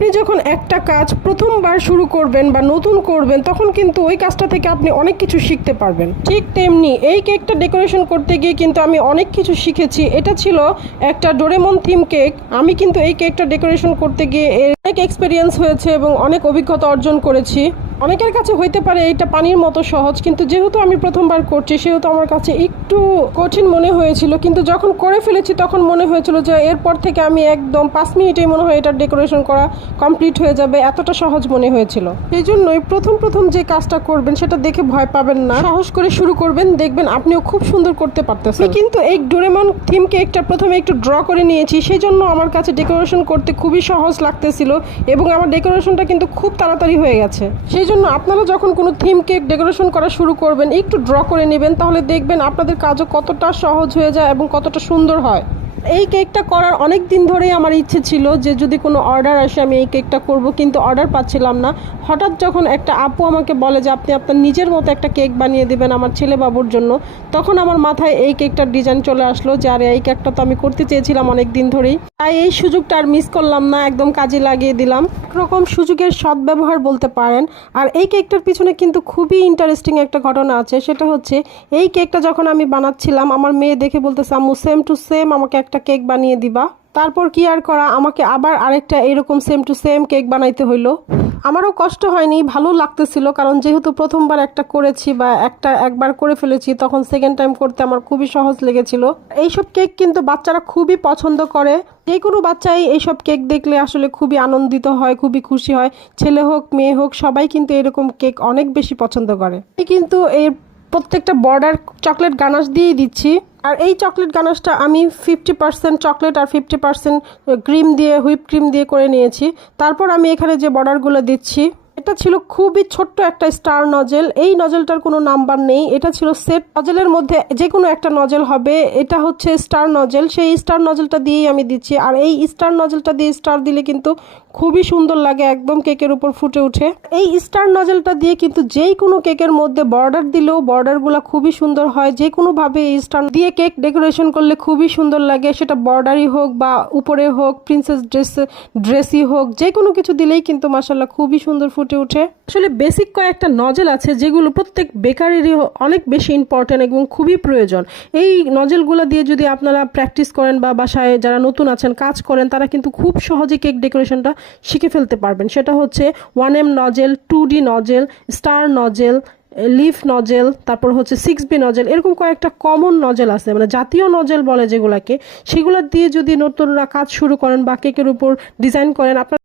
আপনি যখন একটা কাজ প্রথমবার শুরু করবেন বা নতুন করবেন তখন কিন্তু ওই কাজটা থেকে আপনি অনেক কিছু শিখতে পারবেন। ঠিক তেমনি এই কেকটা ডেকোরেশন করতে গিয়ে কিন্তু আমি অনেক কিছু শিখেছি। এটা ছিল একটা ডোরেমন থিম কেক। আমি কিন্তু এই কেকটা ডেকোরেশন করতে গিয়ে অনেক এক্সপিরিয়েন্স হয়েছে এবং অনেক অভিজ্ঞতা অর্জন করেছি। অনেকের কাছে হইতে পারে এটা পানির মতো সহজ, কিন্তু যেহেতু আমি প্রথমবার করছি সেহেতু আমার কাছে একটু কঠিন মনে হয়েছিল, কিন্তু যখন করে ফেলেছি তখন মনে হয়েছিল যে এরপর থেকে আমি একদম 5 মিনিটেই মনে হয় এটার ডেকোরেশন করা কমপ্লিট হয়ে যাবে, এতটা সহজ মনে হয়েছিল। এই জন্যই প্রথম যে কাজটা করবেন সেটা দেখে ভয় পাবেন না, সাহস করে শুরু করবেন, দেখবেন আপনিও খুব সুন্দর করতে পারতেছেন। কিন্তু এই ডোরেমন থিম কেকটা প্রথমে একটু ড্র করে নিয়েছি, সেই জন্য আমার কাছে ডেকোরেশন করতে খুবই সহজ লাগতেছিল এবং আমার ডেকোরেশনটা কিন্তু খুব তাড়াতাড়ি হয়ে গেছে। সেই জন্য আপনারা যখন কোনো থিম কেক ডেকোরেশন করা শুরু করবেন একটু ড্র করে নেবেন, তাহলে দেখবেন আপনাদের কাজও কতটা সহজ হয়ে যায় এবং কতটা সুন্দর হয়। এই কেকটা করার অনেক দিন ধরেই আমার ইচ্ছে ছিল যে যদি কোনো অর্ডার আসে আমি এই কেকটা করব, কিন্তু অর্ডার পাচ্ছিলাম না। হঠাৎ যখন একটা আপু আমাকে বলে যে আপনি আপনার নিজের মতো একটা কেক বানিয়ে দেবেন আমার ছেলে বাবুর জন্য, তখন আমার মাথায় এই কেকটার ডিজাইন চলে আসলো যে আরে এই কেকটা তো আমি করতে চেয়েছিলাম অনেক দিন ধরেই, তাই এই সুযোগটা আর মিস করলাম না, একদম কাজে লাগিয়ে দিলাম। একরকম সুযোগের সদ্ব্যবহার বলতে পারেন। আর এই কেকটার পিছনে কিন্তু খুবই ইন্টারেস্টিং একটা ঘটনা আছে, সেটা হচ্ছে এই কেকটা যখন আমি বানাচ্ছিলাম আমার মেয়ে দেখে বলতেছে আম্মু সেম টু সেম আমাকে একটা কেক বানিয়ে দিবা। তারপর কি আর করা, আমাকে আবার আরেকটা এরকম সেম টু সেম কেক বানাইতে হইলো। আমারও কষ্ট হয়নি, ভালো লাগতেছিল, কারণ যেহেতু প্রথমবার একটা করেছি বা একবার করে ফেলেছি, তখন সেকেন্ড টাইম করতে আমার খুবই সহজ লেগেছিল। এইসব কেক কিন্তু বাচ্চারা খুবই পছন্দ করে। যে কোনো বাচ্চাই এইসব কেক দেখলে আসলে খুবই আনন্দিত হয়, খুবই খুশি হয়। ছেলে হোক মেয়ে হোক সবাই কিন্তু এরকম কেক অনেক বেশি পছন্দ করে। কিন্তু এই প্রত্যেকটা বর্ডার চকলেট গানাশ দিয়েই দিচ্ছি। আর এই চকলেট গানাশটা আমি 50% চকলেট আর 50% ক্রিম দিয়ে, হুইপ ক্রিম দিয়ে করে নিয়েছি। তারপর আমি এখানে যে বর্ডারগুলো দিচ্ছি, এটা ছিল খুবই ছোট্ট একটা স্টার নজেল। এই নজেলটার কোনো নাম্বার নেই, এটা ছিল সেট নজেলের মধ্যে যে কোনো একটা নজেল হবে। এটা হচ্ছে স্টার নজেল, সেই স্টার নজেলটা দিয়েই আমি দিচ্ছি। আর এই স্টার নজেলটা দিয়ে স্টার দিলে কিন্তু খুবই সুন্দর লাগে, একদম কেকের উপর ফুটে ওঠে। এই স্টার নজেলটা দিয়ে কিন্তু যেই কোনো কেকের মধ্যে বর্ডার দিলেও বর্ডারগুলো খুবই সুন্দর হয়। যে কোনোভাবে এই স্টার দিয়ে কেক ডেকোরেশন করলে খুবই সুন্দর লাগে, সেটা বর্ডারই হোক বা উপরে হোক, প্রিন্সেস ড্রেসই হোক, যে কোনো কিছু দিলেই কিন্তু মাশাআল্লাহ খুবই সুন্দর ফুটে ওঠে। আসলে বেসিক কয়েকটা নজেল আছে যেগুলো প্রত্যেক বেকারিরই অনেক বেশি ইম্পর্টেন্ট এবং খুবই প্রয়োজন। এই নজেলগুলো দিয়ে যদি আপনারা প্র্যাকটিস করেন বা বাসায় যারা নতুন আছেন কাজ করেন, তারা কিন্তু খুব সহজে কেক ডেকোরেশনটা শিখে ফেলতে পারবেন। সেটা হচ্ছে 1M nozzle, 2D nozzle, star nozzle, leaf nozzle, তারপর হচ্ছে 6B নজেল, এরকম কয়েকটা কমন নজেল আছে, মানে জাতীয় নজেল বলে যেগুলাকে। সেগুলো দিয়ে যদি নতুনরা কাজ শুরু করেন বা কেকের উপর ডিজাইন করেন, আপনার